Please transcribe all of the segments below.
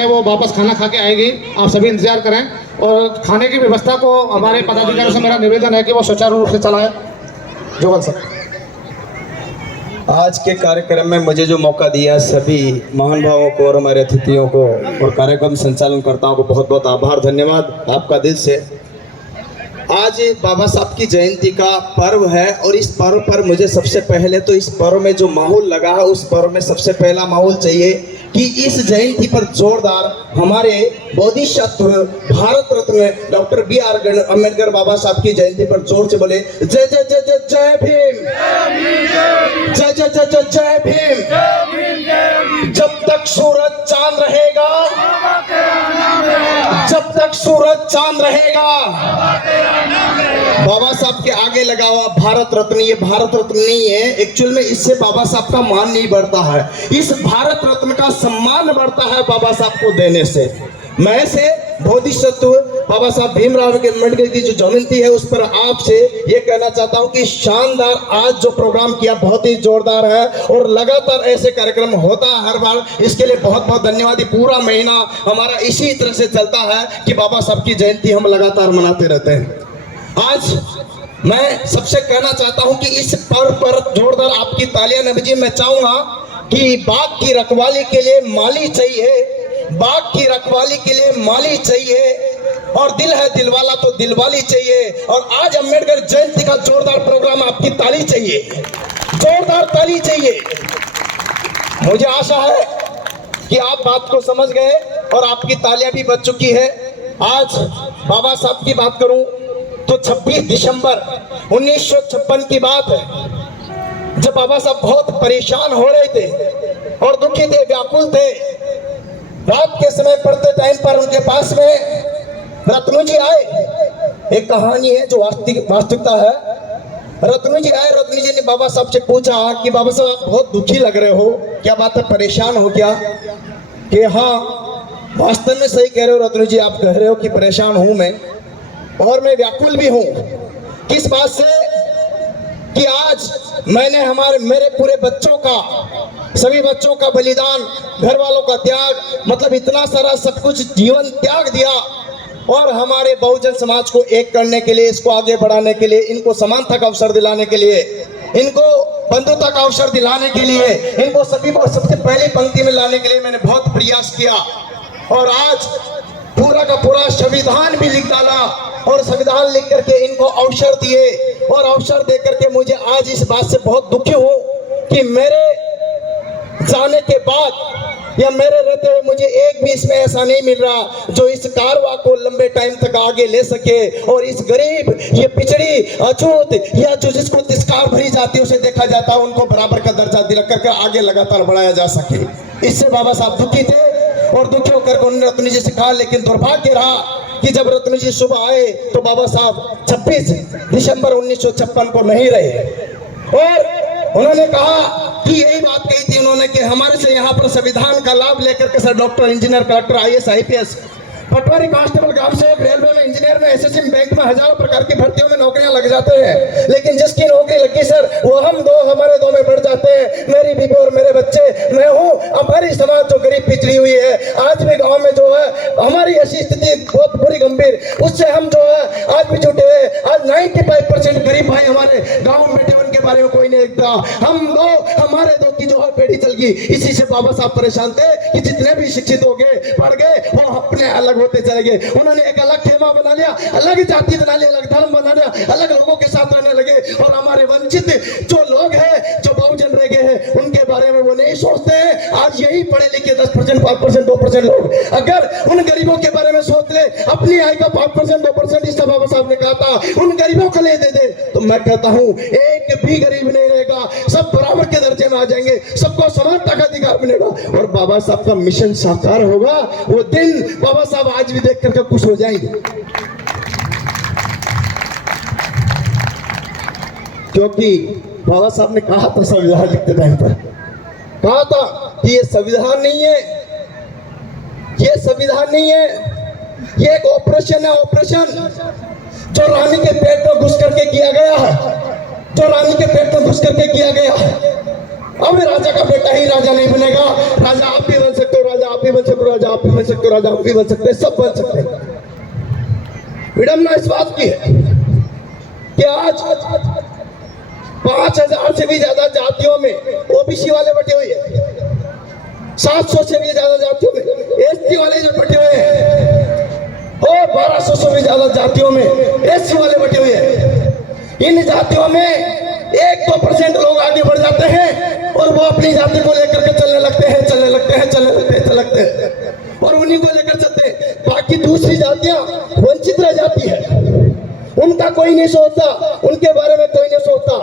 है वो वापस खाना खा के आएगी, आप सभी इंतजार करें। और खाने की व्यवस्था को हमारे पदाधिकारियों से मेरा निवेदन है कि वो सुचारू रूप से चलाएं। जोगल सर, आज के कार्यक्रम में मुझे जो मौका दिया सभी महान भावों को और हमारे अतिथियों को और कार्यक्रम संचालनकर्ताओं को बहुत बहुत आभार, धन्यवाद आपका दिल से। आज बाबा साहब की जयंती का पर्व है और इस पर्व पर मुझे सबसे पहले तो इस पर्व में जो माहौल लगा है उस पर्व में सबसे पहला माहौल चाहिए कि इस जयंती पर जोरदार हमारे बोधिसत्व भारत रत्न डॉक्टर B.R. अम्बेडकर बाबा साहब की जयंती पर जोर से बोले जय जय जय जय जय भीम, जय जय जय जय जय भीम। जब तक सूरज चांद रहेगा, जब तक सूरज चांद रहेगा, बाबा साहब के आगे लगा हुआ भारत रत्न, ये भारत रत्न नहीं है एक्चुअल में, इससे बाबा साहब का मान नहीं बढ़ता है, इस भारत रत्न का सम्मान बढ़ता है बाबा साहब को देने से। मैं से बोधिसत्व बाबा साहब भीमराव अम्बेडकर की जो जयंती है उस पर आपसे ये कहना चाहता हूँ कि शानदार आज जो प्रोग्राम किया बहुत ही जोरदार है और लगातार ऐसे कार्यक्रम होता है हर बार, इसके लिए बहुत बहुत धन्यवाद। पूरा महीना हमारा इसी तरह से चलता है कि बाबा साहब की जयंती हम लगातार मनाते रहते हैं। आज मैं सबसे कहना चाहता हूं कि इस पर्व पर जोरदार आपकी तालियां न बजी। मैं चाहूंगा कि बाघ की रखवाली के लिए माली चाहिए, बाघ की रखवाली के लिए माली चाहिए और दिल है दिलवाला तो दिलवाली चाहिए। और आज अम्बेडकर जयंती का जोरदार प्रोग्राम, आपकी ताली चाहिए, जोरदार ताली चाहिए। मुझे आशा है कि आप बात को समझ गए और आपकी तालियां भी बज चुकी है। आज बाबा साहब की बात करूं तो 26 दिसंबर 1956 की बात है, जब बाबा साहब बहुत परेशान हो रहे थे और दुखी थे, व्याकुल थे। रात के समय पढ़ते टाइम पर उनके पास में रत्नू जी आए। एक कहानी है जो वास्तविकता है। रत्नू जी आए, रत्नू जी ने बाबा साहब से पूछा कि बाबा साहब आप बहुत दुखी लग रहे हो, क्या बात है, परेशान हो क्या? कि हाँ वास्तव में सही कह रहे हो रत्नू जी, आप कह रहे हो कि परेशान हूं मैं और मैं व्याकुल भी हूं। किस बात से? कि आज मैंने मेरे पूरे बच्चों का, सभी बच्चों का बलिदान, घर वालों का त्याग, मतलब इतना सारा सब कुछ जीवन त्याग दिया और हमारे बहुजन समाज को एक करने के लिए, इसको आगे बढ़ाने के लिए, इनको समानता का अवसर दिलाने के लिए, इनको बंधुता का अवसर दिलाने के लिए, इनको सभी को सबसे पहली पंक्ति में लाने के लिए मैंने बहुत प्रयास किया और आज पूरा का पूरा संविधान भी लिख डाला और संविधान लिख करके इनको अवसर दिए और अवसर दे करके मुझे आज इस बात से बहुत दुखी हूं कि मेरे जाने के बाद या मेरे रहते हुए मुझे एक भी इसमें ऐसा नहीं मिल रहा जो इस कारवा को लंबे टाइम तक आगे ले सके और इस गरीब, ये पिछड़ी, अछूत या जो जिसको तिरस्कार भरी जाती है उसे देखा जाता है, उनको बराबर का दर्जा दिला करके आगे लगातार बढ़ाया जा सके। इससे बाबा साहब दुखी थे और दुखी होकर उन्होंने रत्नू जी से कहा, लेकिन दुर्भाग्य रहा कि जब रत्नू जी सुबह आए तो बाबा साहब 26 दिसंबर 1956 को नहीं रहे और उन्होंने कहा कि यही बात कही थी उन्होंने कि हमारे से यहाँ पर संविधान का लाभ लेकर के sir doctor, engineer, collector, IAS, IPS, पटवारी, कांस्टेबल, ग्राम सेवक, रेलवे में, इंजीनियर में, SSC में, बैंक में हजारों प्रकार की भर्तियों में नौकरियां लग जाते हैं, लेकिन जिसकी नौकरी लगी सर वो हम दो, हमारे दो में बढ़ जाते हैं, मेरी बीबी और मेरे बच्चे, मैं हूँ। हमारी समाज जो गरीब पिछड़ी हुई है, आज भी गाँव में जो है हमारी ऐसी स्थिति बहुत बुरी, गंभीर, उससे हम जो है आज भी जुटे हैं। आज 95% गरीब भाई हमारे गाँव में बैठे, उनके बारे में कोई नहीं देखता। हम दो, हमारे दो की जो है पेड़ी चल गई। इसी से बाबा साहब परेशान थे कि जितने भी शिक्षित हो गए, पढ़ गए, वो अपने अलग होते चले गए। उन्होंने एक अलग खेमा बना लिया, अलग जाति बना लिया, अलग धर्म बना लिया, अलग लोगों के साथ रहने लगे और हमारे वंचित जो लोग हैं, जो बहुजन रह गए हैं, उनके बारे में वो नहीं सोचते हैं। आज यही पढ़े लिखे 10%, 5%, 2% लोग अगर उन गरीबों के बारे में सोच ले, अपनी आय का 5%, 2% इस बाबा साहब ने कहा था, उन गरीबों को ले दे दे, तो मैं कहता हूं एक भी गरीब नहीं रहेगा, सब बराबर के दर्जे में आ जाएंगे, सबको समानता का अधिकार मिलेगा और बाबा साहब का मिशन साकार होगा। वो दिन बाबा साहब आज भी देख करके खुश हो जाएंगे, क्योंकि बाबा साहब ने कहा था संविधान लिखते टाइम पर, कहा था कि ये संविधान नहीं है, ये संविधान नहीं है, ये एक ऑपरेशन है, ऑपरेशन जो रानी के पेट में घुस करके किया गया है, जो रानी के पेट में घुस करके किया गया है। अब राजा का बेटा ही राजा नहीं बनेगा, राजा आप भी बन सकते हो, राजा आप आप भी बन सकते हो राजा, आप भी बन सकते हो राजा, आप भी बन सकते हैं, सब बन सकते हैं। विडम्बना इस बात की है कि आज 5000 से भी ज्यादा जातियों में ओबीसी वाले बटे हुए हैं, 700 से भी ज्यादा जातियों में एसटी वाले जो बटे हुए हैं, और 1200 से भी ज्यादा जातियों में एससी वाले बटे हुए हैं। इन जातियों में 1-2% लोग आगे बढ़ जाते हैं और वो अपनी जाति को लेकर के चलने लगते हैं, और उन्हीं को लेकर चलते हैं। बाकी दूसरी जातियां वंचित रह जाती है, उनका कोई नहीं सोचता, उनके बारे में कोई नहीं सोचता।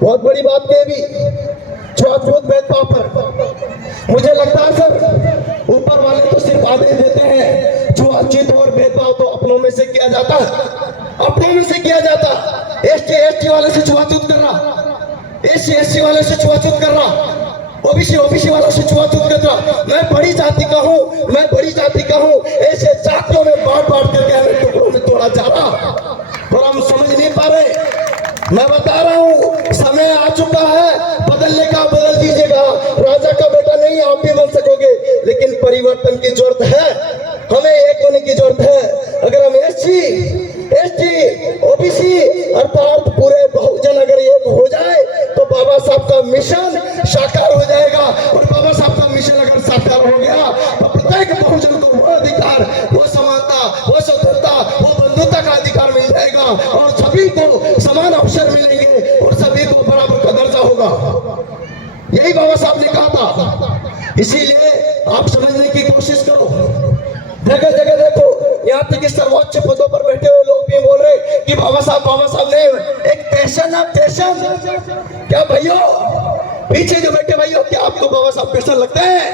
बहुत बड़ी बात कह भी छुआछूत भेदभाव पर मुझे लगता है सर ऊपर वाले तो सिर्फ आदेश देते हैं, छुआछूत और भेदभाव तो अपनों में से किया जाता है, अपनों में से किया जाता। एसटी वाले से छुआछूत कर रहा, एससी वाले से छुआछूत कर रहा, ओबीसी वाला से छुआछूत कर रहा। मैं बड़ी जाति का हूँ, मैं बड़ी जाति का हूँ, ऐसे जातियों में बांट करके हमें टुकड़ों में तोड़ा जा रहा, पर हम समझ नहीं पा रहे। मैं बता रहा हूँ समय आ चुका है, बदलने का बदल दीजिएगा। राजा का बेटा नहीं आप भी बन सकोगे, लेकिन परिवर्तन की जरूरत है, हमें एक होने की जरूरत है। अगर हम एसटी ओबीसी अर्थात पूरे बहुजन अगर एक हो जाए तो बाबा साहब का मिशन साकार हो जाएगा। और बाबा साहब का मिशन अगर साकार हो गया तो प्रत्येक बहुजन को वो अधिकार, वो समानता, वो स्वतंत्रता, वो बंधुता का अधिकार मिल जाएगा, और सभी को समान अवसर मिलेंगे और सभी को बराबर का दर्जा होगा। यही बाबा साहब ने कहा था। इसीलिए आप समझने की कोशिश करो। जगह जगह देखो, यहाँ तक कि सर्वोच्च पदों पर बैठे हुए लोग भी बोल रहे कि बाबा साहब ने एक पैशन है, पैशन। क्या भाइयों पीछे जो बैठे भाइयों, क्या आपको बाबा साहब पैशन लगते हैं?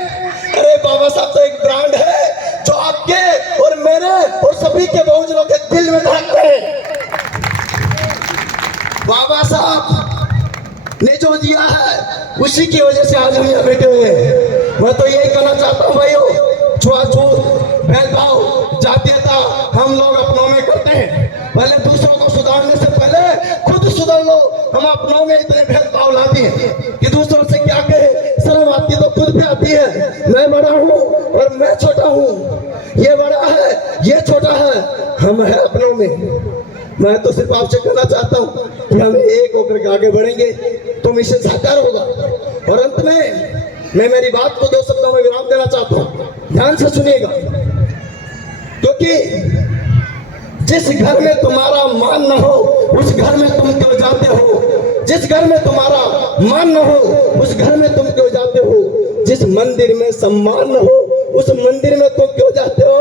अरे बाबा साहब तो एक ब्रांड है जो आपके और मेरे और सभी के बहुजनों के दिल में धड़कते हैं। बाबा साहब ने जो दिया है उसी की वजह से आज हम यहाँ बैठे हुए हैं। मैं तो यही कहना चाहता हूँ भाइयों, छुआछूत, भेदभाव, जातीयता हम लोग अपनों में करते हैं। पहले दूसरों को सुधारने से पहले खुद सुधर लो। हम अपनों में इतने भेदभाव लाते हैं कि दूसरों से क्या कहे, शर्म आती तो खुद भी आती है। मैं बड़ा हूँ और मैं छोटा हूँ, ये बड़ा है, ये छोटा है, हम है अपनों में। मैं तो सिर्फ आपसे कहना चाहता हूँ कि हम एक होकर के आगे बढ़ेंगे तो मिशन साकार होगा। और अंत में मैं मेरी बात को 2 शब्दों में विराम देना चाहता हूँ, ध्यान से सुनिएगा। क्योंकि जिस घर में तुम्हारा मान न हो उस घर में तुम क्यों जाते हो, जिस घर में तुम्हारा मान न हो उस घर में तुम क्यों जाते हो, जिस मंदिर में सम्मान न हो उस मंदिर में तुम क्यों जाते हो।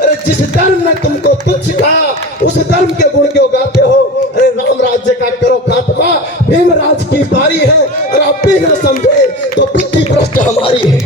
अरे जिस धर्म ने तुमको तुच्छ कहा उस धर्म के गुण क्यों गाते हो। अरे राम राज्य का करो खात्मा, भीम राज की बारी है, और आप भी न समझे तो बुद्धि भ्रष्ट हमारी है।